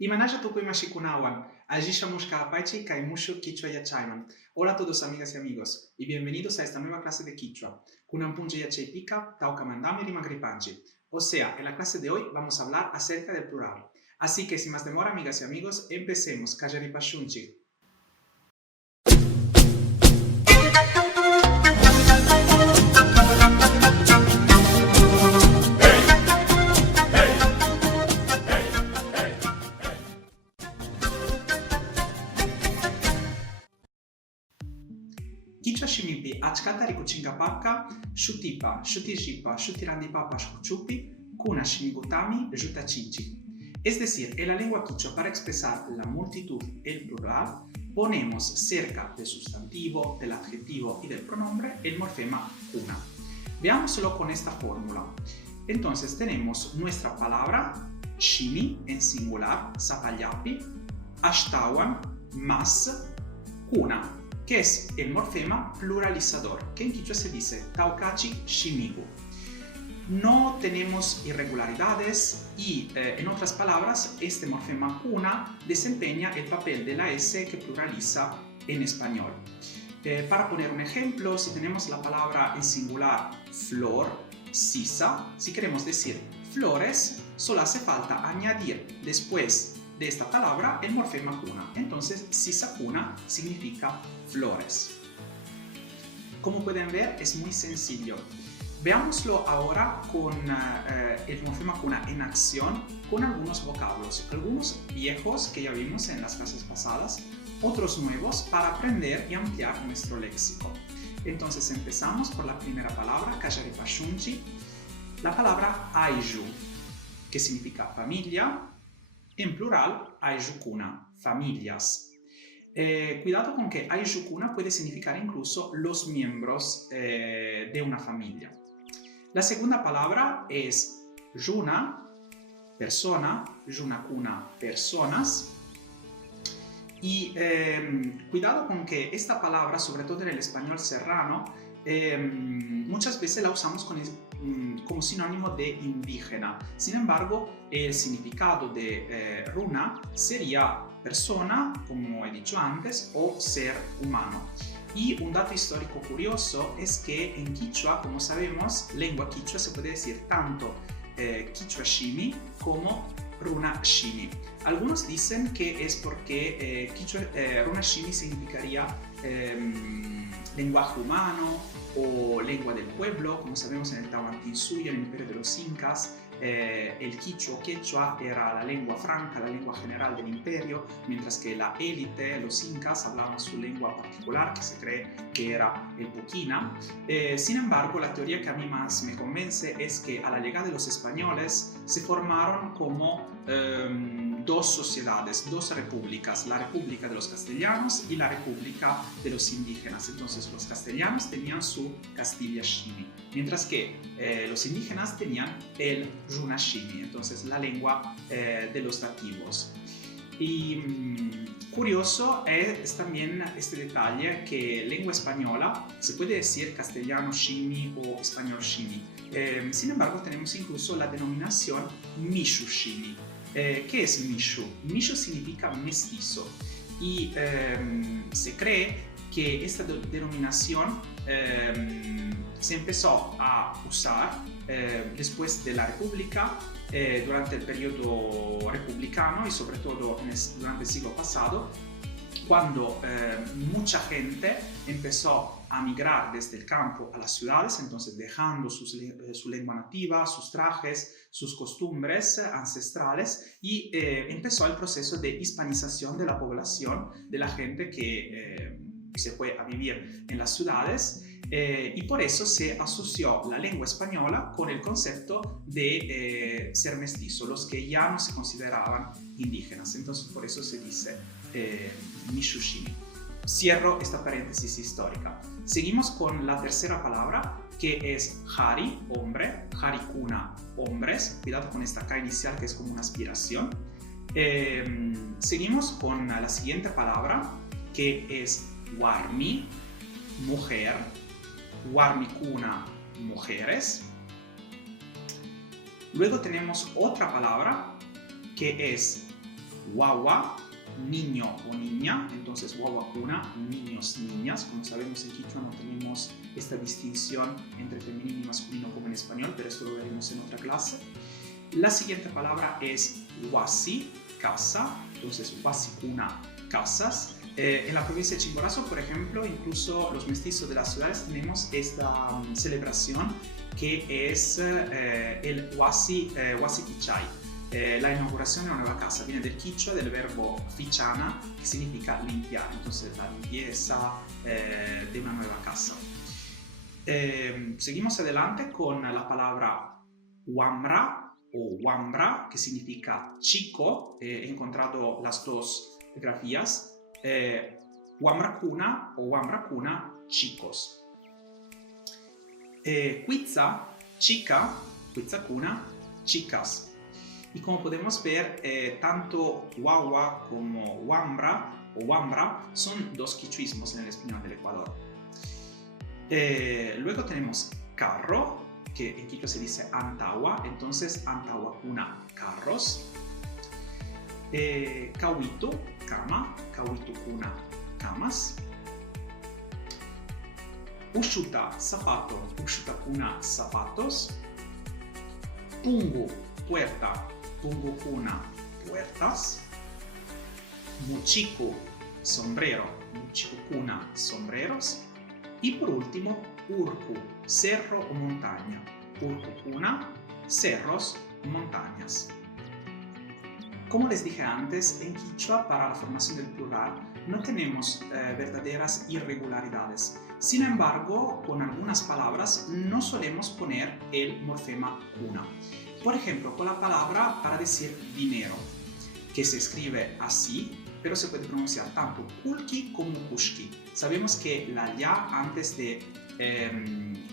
Imanaya tukuy mashikunawan, Ajisha Mushka Apache Kaimushu Kichwa Yachaiman. Hola a todos amigas y amigos y bienvenidos a esta nueva clase de Kichwa. Kunampunje Yachai Pika, Tauka Mandame Rimagripanji. O sea, en la clase de hoy vamos a hablar acerca del plural. Así que sin más demora, amigas y amigos, empecemos. Kajaripashunchi. Kichwa shimipi achkata rikuchinkapaka, shutipa, shutijipa, shutirandipapa shkuchupi, kuna shimigutami, jutachichi. Es decir, en la lengua quichua para expresar la multitud, el plural, ponemos cerca del sustantivo, del adjetivo y del pronombre el morfema kuna. Veámoslo con esta fórmula. Entonces tenemos nuestra palabra shimi en singular, sapayapi, ashtawan, mas, kuna, que es el morfema pluralizador, que en quichua se dice taukachi shimigu. No tenemos irregularidades y, en otras palabras, este morfema kuna desempeña el papel de la S que pluraliza en español. Para poner un ejemplo, si tenemos la palabra en singular flor, sisa, si queremos decir flores, solo hace falta añadir después de esta palabra el morfema kuna. Entonces, sisa kuna significa flores. Como pueden ver, es muy sencillo. Veámoslo ahora con el morfema kuna en acción con algunos vocablos, algunos viejos que ya vimos en las clases pasadas, otros nuevos para aprender y ampliar nuestro léxico. Entonces empezamos por la primera palabra, kajaripashunchi, la palabra aiju, que significa familia, en plural aijukuna, familias. Cuidado con que aijukuna puede significar incluso los miembros de una familia. La segunda palabra es juna, persona, junakuna, personas. Y cuidado con que esta palabra, sobre todo en el español serrano, muchas veces la usamos como sinónimo de indígena. Sin embargo, el significado de runa sería persona, como he dicho antes, o ser humano. Y un dato histórico curioso es que en quichua, como sabemos, lengua quichua se puede decir tanto quichua shimi como runa shimi. Algunos dicen que es porque runa shimi significaría lenguaje humano o lengua del pueblo. Como sabemos, en el Tahuantinsuyo, en el imperio de los incas, el quechua era la lengua franca, la lengua general del imperio, mientras que la élite, los incas, hablaban su lengua particular, que se cree que era el puquina. Sin embargo, la teoría que a mí más me convence es que a la llegada de los españoles se formaron como dos sociedades, dos repúblicas, la República de los Castellanos y la República de los Indígenas. Entonces los castellanos tenían su Castilla Shimi, mientras que los indígenas tenían el Runa Shimi, entonces la lengua de los nativos. Y curioso es también este detalle que lengua española se puede decir castellano shimi o español shimi. Sin embargo, tenemos incluso la denominación mishu shimi. ¿Qué es mishu? Mishu significa mestizo y se cree que esta denominación se empezó a usar después de la República, durante el periodo republicano y sobre todo durante el siglo pasado, cuando mucha gente empezó a migrar desde el campo a las ciudades, entonces dejando su lengua nativa, sus trajes, sus costumbres ancestrales, y empezó el proceso de hispanización de la población, de la gente que se fue a vivir en las ciudades. Y por eso se asoció la lengua española con el concepto de ser mestizo, los que ya no se consideraban indígenas. Entonces por eso se dice mishushimi. Cierro esta paréntesis histórica. Seguimos con la tercera palabra, que es hari, hombre, harikuna, hombres. Cuidado con esta K inicial, que es como una aspiración. Seguimos con la siguiente palabra, que es warmi, mujer, warmikuna, mujeres. Luego tenemos otra palabra que es guagua, niño o niña, entonces guagua cuna, niños, niñas. Como sabemos en quichua no tenemos esta distinción entre femenino y masculino como en español, pero eso lo veremos en otra clase. La siguiente palabra es huasi, casa, entonces huasi cuna, casas. En la provincia de Chimborazo, por ejemplo, incluso los mestizos de las ciudades tenemos esta celebración que es el huasi Kichay. La inauguración de una nueva casa viene del quichua, del verbo fichana, que significa limpiar, entonces la limpieza de una nueva casa. Seguimos adelante con la palabra huambra o huambra, que significa chico. He encontrado las dos grafías. Huambra cuna o huambra cuna, chicos. Cuitza, chica, cuitza cuna, chicas. Y como podemos ver, tanto guagua como huambra o huambra son dos quichuismos en el español del Ecuador. Luego tenemos carro, que en quichua se dice antagua, entonces antagua cuna, carros. Cahuito, cama, cahuito cuna, camas. Ushuta, zapato, ushuta cuna, zapatos. Pungu, puerta, pungu cuna, puertas. Mochico, sombrero, mochico cuna, sombreros. Y por último, urcu, cerro o montaña, urcu cuna, cerros, montañas. Como les dije antes, en quichua para la formación del plural no tenemos verdaderas irregularidades. Sin embargo, con algunas palabras no solemos poner el morfema cuna. Por ejemplo, con la palabra para decir dinero, que se escribe así, pero se puede pronunciar tanto kulki como kushki. Sabemos que la ya antes de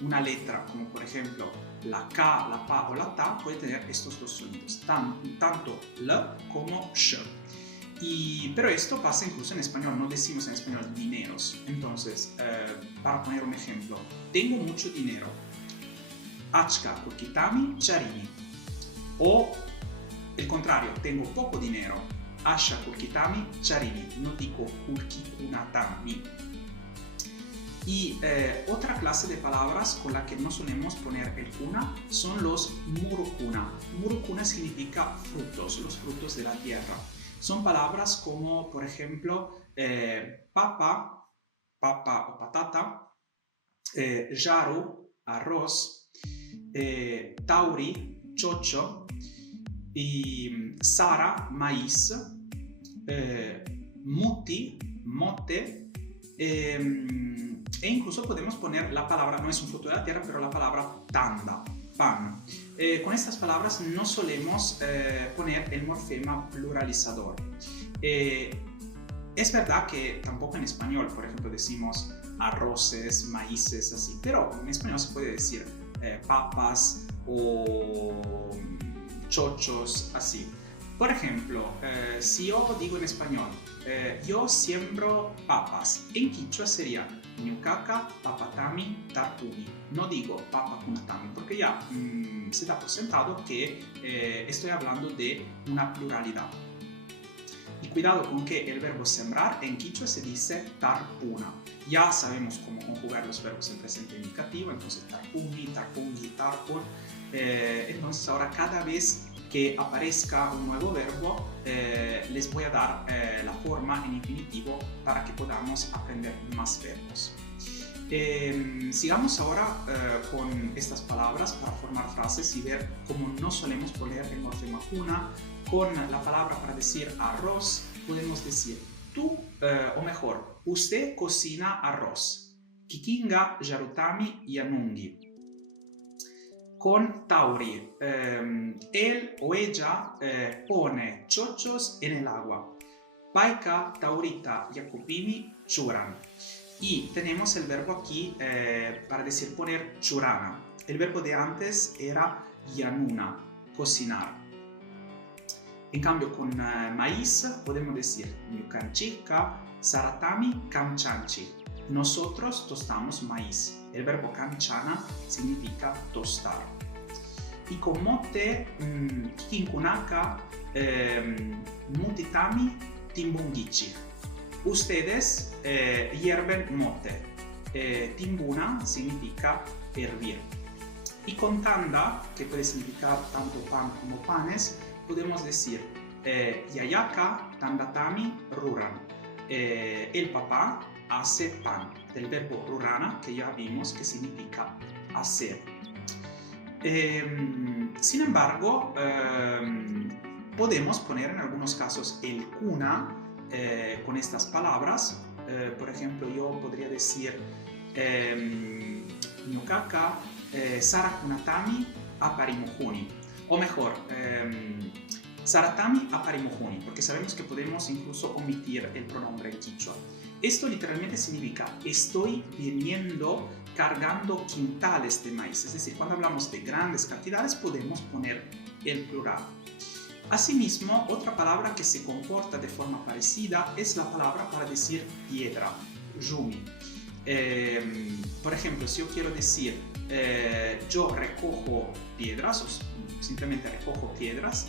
una letra, como por ejemplo la K, la PA o la TA, puede tener estos dos sonidos, tanto L como Sh. Pero esto pasa incluso en español, no decimos en español dineros. Entonces, para poner un ejemplo, tengo mucho dinero. Achka kulkitami charini. O el contrario, tengo poco dinero. Asha kulkitami charini. No digo kulkikunatami. Y otra clase de palabras con la que no solemos poner el kuna son los murukuna. Murukuna significa frutos, los frutos de la tierra. Son palabras como, por ejemplo, papa o patata, jaru, arroz, tauri, chocho, y sara, maíz, muti, mote, e incluso podemos poner la palabra, no es un fruto de la tierra, pero la palabra tanda, pan. Con estas palabras no solemos poner el morfema pluralizador. Es verdad que tampoco en español, por ejemplo, decimos arroces, maíces, así, pero en español se puede decir papas o chochos, así. Por ejemplo, si yo digo en español, yo siembro papas, en quichua sería ñucaca, papatami, tarpuni. No digo papakunatami porque ya se da por sentado que estoy hablando de una pluralidad. Y cuidado con que el verbo sembrar en quichua se dice tarpuna. Ya sabemos cómo conjugar los verbos en presente indicativo, entonces tarpuni, tarpungi, tarpun. Entonces ahora cada vez que aparezca un nuevo verbo, les voy a dar la forma en infinitivo para que podamos aprender más verbos. Sigamos ahora con estas palabras para formar frases y ver cómo no solemos poner el morfema cuna. Con la palabra para decir arroz, podemos decir tú, o mejor, usted cocina arroz. Kikinga jarutami yanungi. Con tauri, él o ella pone chochos en el agua. Paika taurita yakupimi churan. Y tenemos el verbo aquí para decir poner churana. El verbo de antes era yanuna, cocinar. En cambio, con maíz podemos decir ñucanchica, saratami, camchanchi. Nosotros tostamos maíz. El verbo canchana significa tostar. Y con mote, kikinkunaka, mutitami timbungichi. Ustedes hierven mote. Timbuna significa hervir. Y con tanda, que puede significar tanto pan como panes, podemos decir yayaka tandatami ruran. El papá hace pan, del verbo rurana que ya vimos que significa hacer. Sin embargo, podemos poner en algunos casos el kuna con estas palabras. Por ejemplo, yo podría decir Nyukaka Sarakunatami Aparimuhuni. O mejor, Saratami Aparimuhuni, porque sabemos que podemos incluso omitir el pronombre en quichua. Esto literalmente significa estoy viniendo cargando quintales de maíz. Es decir, cuando hablamos de grandes cantidades podemos poner el plural. Asimismo, otra palabra que se comporta de forma parecida es la palabra para decir piedra, yumi. Por ejemplo, si yo quiero decir yo recojo piedras, o simplemente recojo piedras,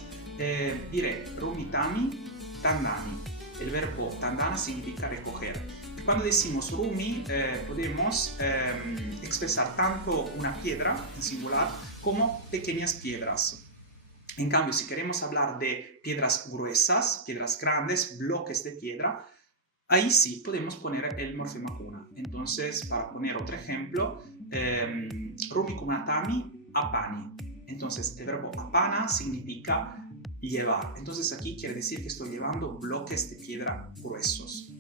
diré rumitami tandani. El verbo tandana significa recoger. Y cuando decimos rumi, podemos expresar tanto una piedra en singular como pequeñas piedras. En cambio, si queremos hablar de piedras gruesas, piedras grandes, bloques de piedra, ahí sí podemos poner el morfema kuna. Entonces, para poner otro ejemplo, rumi kumatami apani. Entonces, el verbo apana significa llevar. Entonces, aquí quiere decir que estoy llevando bloques de piedra gruesos.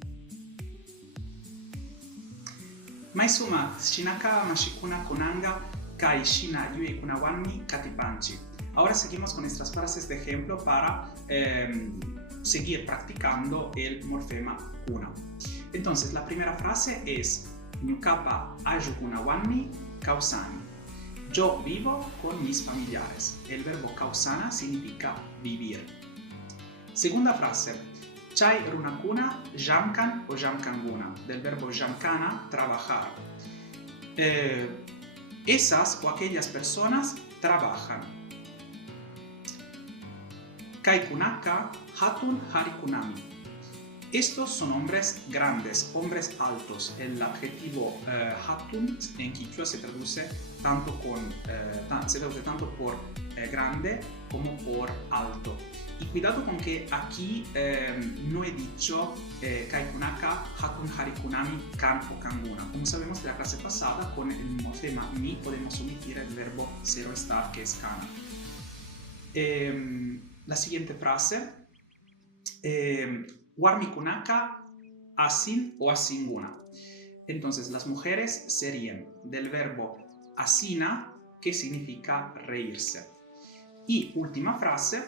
Maisuma, shinaka mashikuna kunanga kai shina yue kunawanmi katipanchi. Ahora seguimos con nuestras frases de ejemplo para seguir practicando el morfema kuna. Entonces, la primera frase es Nyukapa ayukunawanmi kausani. Yo vivo con mis familiares. El verbo kausana significa vivir. Segunda frase. Chai runakuna jamkan o jamkanguna. Del verbo jamkana, trabajar. Esas o aquellas personas trabajan. Kaikunaka hatun harikunami. Estos son hombres grandes, hombres altos. El adjetivo hatun en quichua se traduce tanto por grande como por alto. Y cuidado con que aquí no he dicho kaikunaka hatun harikunami kan o kanguna. Como sabemos de la clase pasada, con el morfema mi podemos omitir el verbo zero estar, que es kana. La siguiente frase, warmikunaka asin o asinguna. Entonces, las mujeres serían del verbo asina, que significa reírse. Y última frase,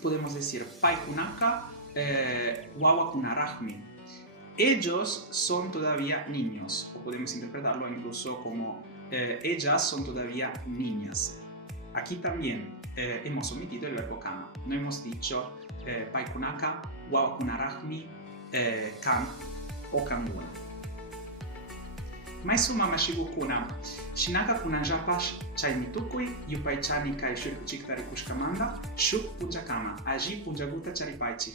podemos decir paikunaka wawakunarahmi. Ellos son todavía niños, o podemos interpretarlo incluso como ellas son todavía niñas. Aquí también hemos omitido el verbo kana. No hemos dicho paikunaka, wawakunarahmi, kan o kanguna. Maisuma mashigukuna, shinaka kunajapash chaimitukui, yupaichani kai shurikuchik tarikushkamanda, shuk punjakama, aji punjaguta charipaichi.